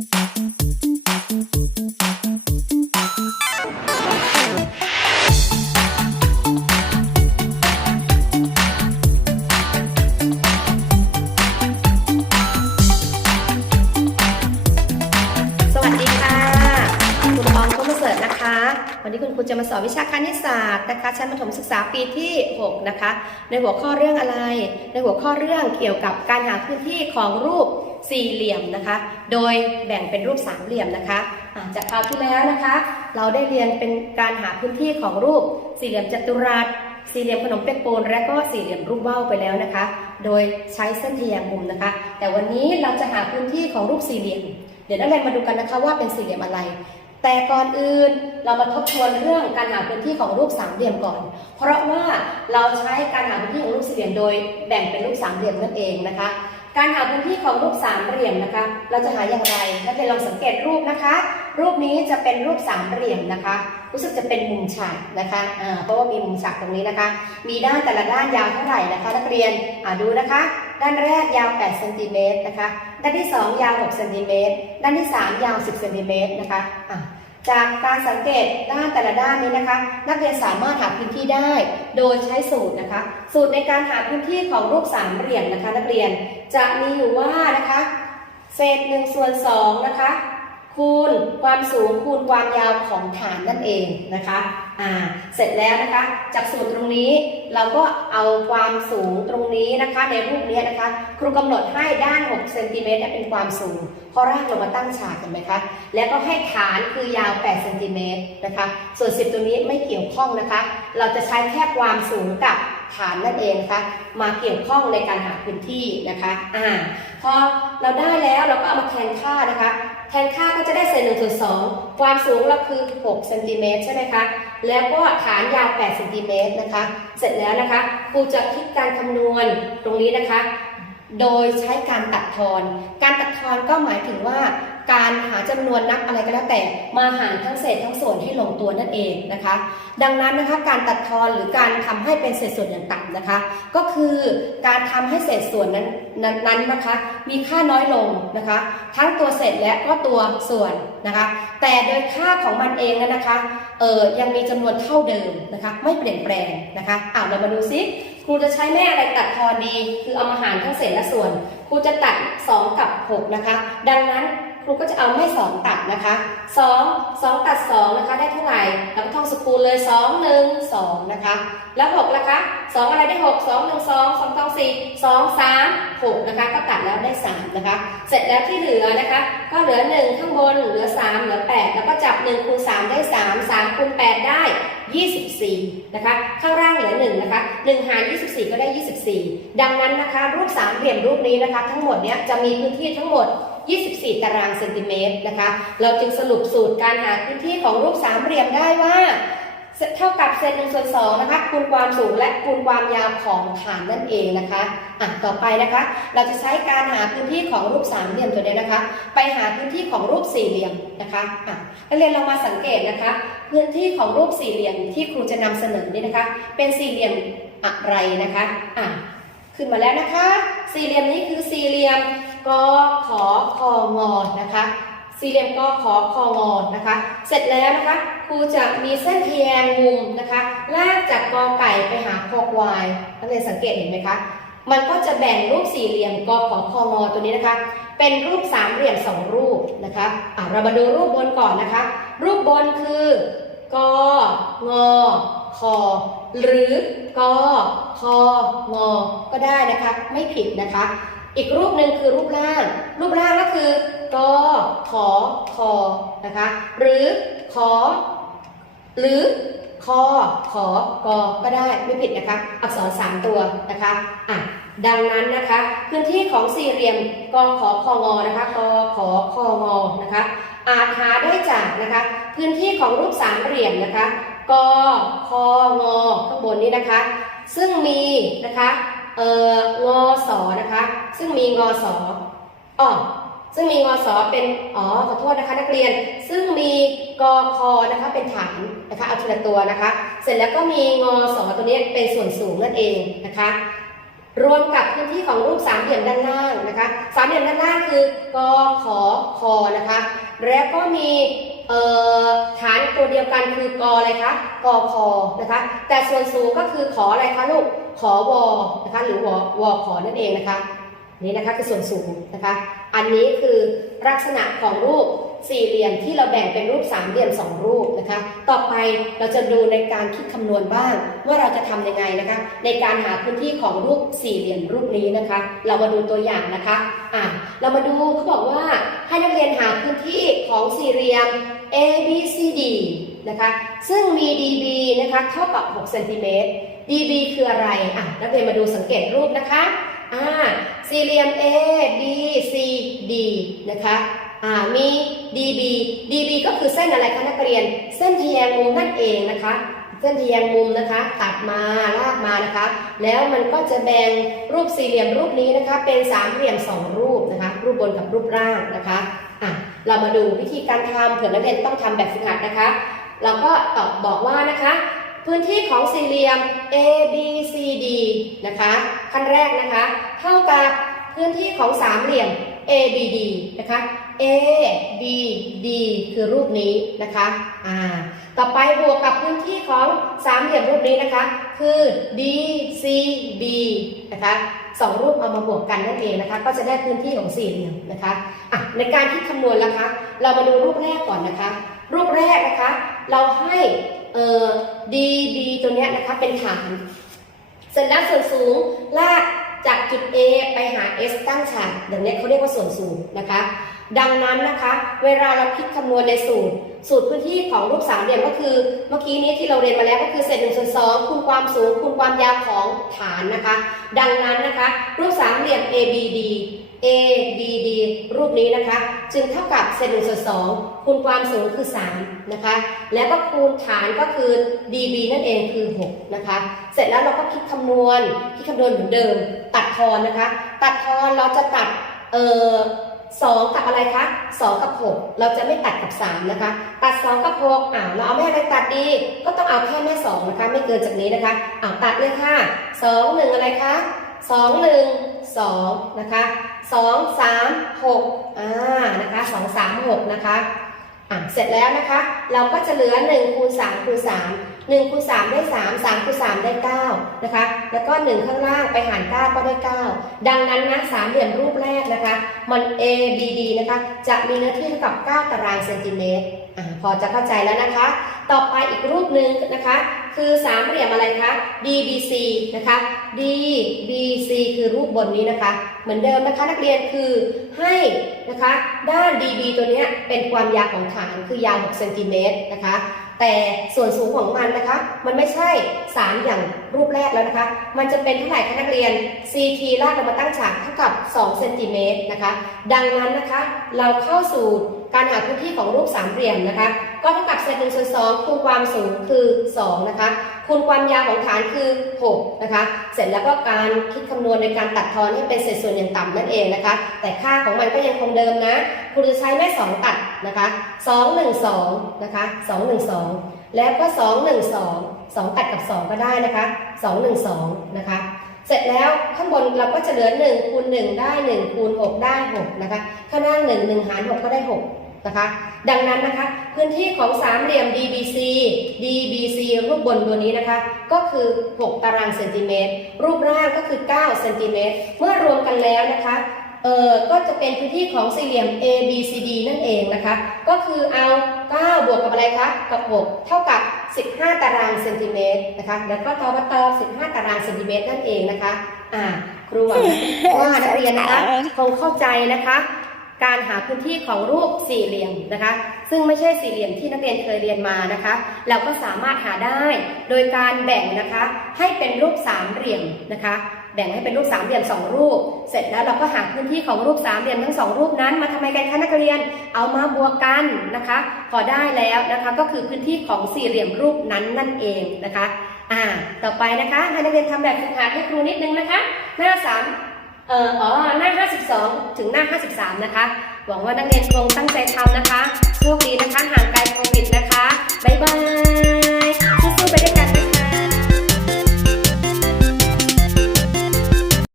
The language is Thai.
Thank you. ร์ตนะคะ วันนี้คุณครูจะมาสอนวิชาคณิตศาสตร์นะคะ ชั้นประถมศึกษาปีที่ 6 นะคะ ในหัวข้อเรื่องอะไร ในหัวข้อเรื่องเกี่ยวกับการหาพื้นที่ของรูปสี่เหลี่ยมนะคะ โดยแบ่งเป็นรูปสามเหลี่ยมนะคะจากคราวที่แล้วนะคะ เราได้เรียนเป็นการหาพื้นที่ของรูปสี่เหลี่ยมจัตุรัสสี่เหลี่ยมขนมเปียกปูนและก็สี่เหลี่ยมรูปว่าวไปแล้วนะคะ โดยใช้เส้นทแยงมุมนะคะ แต่วันนี้เราจะหาพื้นที่ของรูปสี่เหลี่ยม เดี๋ยวนักเรียนมาดูกันนะคะว่าเป็นสี่เหลี่ยมอะไร แต่ก่อนอื่นเรามาทบทวนเรื่องการหาพื้นที่ของรูปสามเหลี่ยมก่อน เพราะว่าเราใช้การหาพื้นที่ของรูปสี่เหลี่ยมโดยแบ่งเป็นรูปสามเหลี่ยมนั่นเองนะคะ การหาพื้นที่ของรูปสามเหลี่ยมนะคะ เราจะหาอย่างไรนักเรียนลองสังเกตรูปนะคะ รูปนี้จะเป็นรูปสามเหลี่ยมนะคะ รู้สึกจะเป็นมุมฉากนะคะอ่าเพราะว่ามีมุมฉากตรงนี้นะคะ มีด้านแต่ละด้านยาวเท่าไหร่นะคะ นักเรียนดูนะคะ ด้านแรกยาว8เซนติเมตรนะคะ ด้านที่ 2 ยาว6เซนติเมตรด้านที่ 3 ยาว 10เซนติเมตรนะคะะจากการสังเกตด้านแต่ละด้านนี้นะคะ นักเรียนสามารถหาพื้นที่ได้ โดยใช้สูตรนะคะ สูตรในการหาพื้นที่ของรูปสามเหลี่ยมนะคะ นักเรียนจะมีอยู่ว่านะคะ เศษ1ส่วน2นะคะ คูณความสูงคูณความยาวของฐานนั่นเองนะคะอ่าเสร็จแล้วนะคะ จากสูตรตรงนี้เราก็เอาความสูงตรงนี้นะคะ ในรูปนี้นะคะ ครูกำหนดให้ด้าน6เซนติเมตรเป็นความสูงเพราะรากเรามาตั้งฉากเห็นไหมคะแล้วก็ให้ฐานคือยาว8เซนติเมตรนะคะ ส่วน 10 ตัวนี้ไม่เกี่ยวข้องนะคะ เราจะใช้แค่ความสูงกับฐานนั่นเองนะคะมาเกี่ยวข้องในการหาพื้นที่นะคะอ่าพอเราได้แล้วเราก็เอามาแทนค่านะคะ แทนค่าก็จะได้เศษหนึ่งส่วนสองความสูงเราคือ6เซนติเมตรใช่ไหมคะ แล้วก็ฐานยาว8เซนติเมตรนะคะ เสร็จแล้วนะคะครูจะคิดการคำนวณตรงนี้นะคะ โดยใช้การตัดทอน การตัดทอนก็หมายถึงว่า การหาจำนวนนับอะไรก็แล้วแต่มาหารทั้งเศษทั้งส่วนให้ลงตัวนั่นเองนะคะ ดังนั้นนะคะการตัดทอนหรือการทำให้เป็นเศษส่วนอย่างต่ำนะคะ ก็คือการทำให้เศษส่วนนั้นนั้นนนนะคะ มีค่าน้อยลงนะคะ ทั้งตัวเศษและก็ตัวส่วนนะคะ แต่โดยค่าของมันเองนั้นนะคะเออยังมีจำนวนเท่าเดิมนะคะ ไม่เปลี่ยนแปลงนะคะอ่าเรามาดูซิครูจะใช้แม่อะไรตัดทอนดี คือเอามาหารทั้งเศษและส่วนครูจะตัด 2 กับ 6 นะคะ ดังนั้น รูก็จะเอาไม่2ตัดนะคะ 2 2 ตัด 2 นะคะ ได้เท่าไหร่เราก็ท่องสกูลเลย 2 1 2 นะคะ แล้ว6ล่ะคะ 2 อะไรได้ 6 2 1 2 2 2 4 2 3 6 นะคะ ก็ตัดแล้วได้ 3 นะคะ เสร็จแล้วที่เหลือนะคะ ก็เหลือ 1 ข้างบน เหลือ 3 เหลือ 8 แล้วก็จับ1คูณ3ได้ 3 3คูณ8 ได้ 24 นะคะ ข้างล่างเหลือ 1 นะคะ 1 หาร 24 ก็ได้ 24 ดังนั้นนะคะ รูปสามเหลี่ยมรูปนี้นะคะ ทั้งหมดเนี้ยจะมีพื้นที่ทั้งหมด 24 ตารางเซนติเมตรนะคะ เราจึงสรุปสูตรการหาพื้นที่ของรูปสามเหลี่ยมได้ว่า เท่ากับเศษหนึ่งส่วนสองนะคะ คูณความสูงและคูณความยาวของฐานนั่นเองนะคะอะต่อไปนะคะ เราจะใช้การหาพื้นที่ของรูปสามเหลี่ยมตัวนี้นะคะ ไปหาพื้นที่ของรูปสี่เหลี่ยมนะคะอะนักเรียนเรามาสังเกตนะคะ พื้นที่ของรูปสี่เหลี่ยมที่ครูจะนำเสนอนี่นะคะ เป็นสี่เหลี่ยมอะไรนะคะอะขึ้นมาแล้วนะคะ สี่เหลี่ยมนี้คือสี่เหลี่ยม กขอคองอนะคะสี่เหลี่ยมกขอคองอนะคะ เสร็จแล้วนะคะครูจะมีเส้นทแยงมุมนะคะลากจากกอไก่ไปหาคอควายนักเรียนสังเกตเห็นไหมคะมันก็จะแบ่งรูปสี่เหลี่ยมกขอคองอตัวนี้นะคะ เป็นรูปสามเหลี่ยมสองรูปนะคะะเรามาดูรูปบนก่อนนะคะ รูปบนคือกงอคอหรือกคองอก็ได้นะคะ ไม่ผิดนะคะ อีกรูปหนึ่งคือรูปร่าง รูปร่างก็คือกอขอคอนะคะ หรือขอ หรือคอขอกอก็ได้ไม่ผิดนะคะ อักษรสามตัวนะคะอะดังนั้นนะคะ พื้นที่ของสี่เหลี่ยมกอขอคองอนะคะกขอคองอนะคะ อาจหาได้จากนะคะ พื้นที่ของรูปสามเหลี่ยมนะคะกอคองอข้างบนนี้นะคะ ซึ่งมีนะคะ เอ่องอสอนะคะ ซึ่งมีงอสออ๋อซึ่งมีงอสอเป็นอ๋อขอโทษนะคะนักเรียน ซึ่งมีกอคอนะคะเป็นฐานนะคะเอาทีละตัวนะคะ เสร็จแล้วก็มีงอสอตัวนี้เป็นส่วนสูงนั่นเองนะคะ รวมกับพื้นที่ของรูปสามเหลี่ยมด้านล่างนะคะสามเหลี่ยมด้านล่างคือกขอคอนะคะ แล้วก็มีฐานตัวเดียวกันคือกออะไรคะกอคอนะคะ แต่ส่วนสูงก็คือขออะไรคะลูกขอวอนะคะหรือวอวอขอนั่นเองนะคะนี่นะคะคือส่วนสูงนะคะ อันนี้คือลักษณะของรูป สี่เหลี่ยมที่เราแบ่งเป็นรูปสามเหลี่ยมสองรูปนะคะ ต่อไปเราจะดูในการคิดคำนวณบ้าง ว่าเราจะทำยังไงนะคะ ในการหาพื้นที่ของรูปสี่เหลี่ยมรูปนี้นะคะ เรามาดูตัวอย่างนะคะอะเรามาดูเขาบอกว่าให้นักเรียนหาพื้นที่ของสี่เหลี่ยม A B C D นะคะซึ่งมี dB นะคะเท่ากับ6เซนติเมตร dB คืออะไรอะนักเรียนมาดูสังเกตรูปนะคะอ่าสี่เหลี่ยม A B C D นะคะอ่ามี DB DB ก็คือเส้นอะไรคะนักเรียน เส้นทแยงมุมนั่นเองนะคะ เส้นทแยงมุมนะคะ ตัดมาลากมานะคะ แล้วมันก็จะแบ่งรูปสี่เหลี่ยมรูปนี้นะคะ เป็นสามเหลี่ยมสองรูปนะคะ รูปบนกับรูปล่างนะคะอะเรามาดูวิธีการทำเผื่อนักเรียนต้องทำแบบฝึกหัดนะคะ เราก็ตอบบอกว่านะคะพื้นที่ของสี่เหลี่ยม A B C D นะคะ ขั้นแรกนะคะ เท่ากับพื้นที่ของสามเหลี่ยม A B D นะคะ A B D คือรูปนี้นะคะอ่าต่อไปบวกกับพื้นที่ของสามเหลี่ยมรูปนี้นะคะ คือ D C B นะคะสองรูปเอามาบวกกันนั่นเองนะคะ ก็จะได้พื้นที่ของสี่เหลี่ยมนะคะอะในการคิดคำนวณนะคะ เรามาดูรูปแรกก่อนนะคะ รูปแรกนะคะ เราให้เอ่อ db ตัวเนี้ยนะคะเป็นฐานเสร็จแล้วส่วนสูงลากจากจุด A ไปหา S ตั้งฉากอย่างนี้เขาเรียกว่าส่วนสูงนะคะ ดังนั้นนะคะ เวลาเราคิดคำนวณในสูตร สูตรพื้นที่ของรูปสามเหลี่ยมก็คือ เมื่อกี้นี้ที่เราเรียนมาแล้วก็คือเศษหนึ่งส่วนสองคูณความสูงคูณความยาวของฐานนะคะ ดังนั้นนะคะ รูปสามเหลี่ยม ABD ABD รูปนี้นะคะ จึงเท่ากับเศษหนึ่งส่วนสองคูณความสูงคือ3นะคะ แล้วก็คูณฐานก็คือ dB นั่นเองคือ6นะคะ เสร็จแล้วเราก็คิดคำนวณคิดคำนวณเหมือนเดิม ตัดทอนนะคะ ตัดทอนเราจะตัดเอ่อ สองกับอะไรคะสองกับ 6 เราจะไม่ตัดกับ 3 นะคะ ตัด 2 กับ6อ่าเราเอาแม่อะไรตัดดี ก็ต้องเอาแค่แม่ 2 นะคะ ไม่เกินจากนี้นะคะอ่าตัดเลยค่ะ 2 1 อะไรคะ 2 1 2 นะคะ 2 3 6อ่านะคะ 2 3 6 นะคะอะเสร็จแล้วนะคะ เราก็จะเหลือ1คูณ3คูณ3 1คูณ3ได้ 3 3คูณ3ได้9นะคะ แล้วก็ 1 ข้างล่างไปหาร 9 ก็ได้ 9 ดังนั้นนะสามเหลี่ยมรูปแรกนะคะ มัน A B D นะคะ จะมีเนื้อที่เท่ากับ 9 ตารางเซนติเมตรอพอจะเข้าใจแล้วนะคะ ต่อไปอีกรูปหนึ่งนะคะ คือสามเหลี่ยมอะไรคะ D B C นะคะ D B C คือรูปบนนี้นะคะ เหมือนเดิมนะคะนักเรียนคือให้นะคะด้าน dB ตัวนี้เป็นความยาวของฐานคือยาว6เซนติเมตรนะคะแต่ส่วนสูงของมันนะคะ มันไม่ใช่ 3 อย่างรูปแรกแล้วนะคะ มันจะเป็นเท่าไหร่คะนักเรียน CT ลากเรามาตั้งฉากเท่ากับ2เซนติเมตรนะคะ ดังนั้นนะคะ เราเข้าสู่การหาพื้นที่ของรูปสามเหลี่ยมนะคะ ก็เท่ากับเศษหนึ่งส่วนสองคูณความสูงคือ 2 นะคะ คูณความยาวของฐานคือ 6 นะคะ เสร็จแล้วก็การคิดคำนวณในการตัดทอนให้เป็นเศษส่วนอย่างต่ำนั่นเองนะคะ แต่ค่าของมันก็ยังคงเดิมนะครูจะใช้แม่ 2 ตัดนะคะ 2 1 2 นะคะ 2 1 2 แล้วก็ 2 1 2 2 ตัดกับ 2 ก็ได้นะคะ 2 1 2 นะคะ เสร็จแล้วข้างบนเราก็จะเหลือ1คูณ1ได้ 1 คูณ 6 ได้ 6 นะคะ ข้างล่าง 1 1 หาร 6 ก็ได้ 6 นะคะ ดังนั้นนะคะ พื้นที่ของสามเหลี่ยม DBC DBC รูปบนตัวนี้นะคะ ก็คือ 6 ตารางเซนติเมตร รูปร่างก็คือ 9 เซนติเมตร เมื่อรวมกันแล้วนะคะ เออก็จะเป็นพื้นที่ของสี่เหลี่ยม ABCD นั่นเองนะคะ ก็คือเอา 9 บวกกับอะไรคะ กับ 6 เท่ากับ 15 ตารางเซนติเมตรนะคะ แล้วก็ตอบัตอ15 ตารางเซนติเมตรนั่นเองนะคะ อ่า ครูหวังว่านักเรียนนะคะคงเข้าใจนะคะ การหาพื้นที่ของรูปสี่เหลี่ยมนะคะ ซึ่งไม่ใช่สี่เหลี่ยมที่นักเรียนเคยเรียนมานะคะ เราก็สามารถหาได้โดยการแบ่งนะคะ ให้เป็นรูปสามเหลี่ยมนะคะ แบ่งให้เป็นรูปสามเหลี่ยมสองรูป เสร็จแล้วเราก็หาพื้นที่ของรูปสามเหลี่ยมทั้งสองรูปนั้น มาทำไมกันคะนักเรียนเอามาบวกกันนะคะ พอได้แล้วนะคะก็คือพื้นที่ของสี่เหลี่ยมรูปนั้นนั่นเองนะคะอ่าต่อไปนะคะให้นักเรียนทำแบบฝึกหัดให้ครูนิดนึงนะคะ หน้าสาม เอ่ออ๋อหน้า 52 ถึงหน้า 53 นะคะ หวังว่านักเรียนคงตั้งใจทำนะคะ โชคดีนะคะ ห่างไกลโควิดนะคะ บ๊ายบาย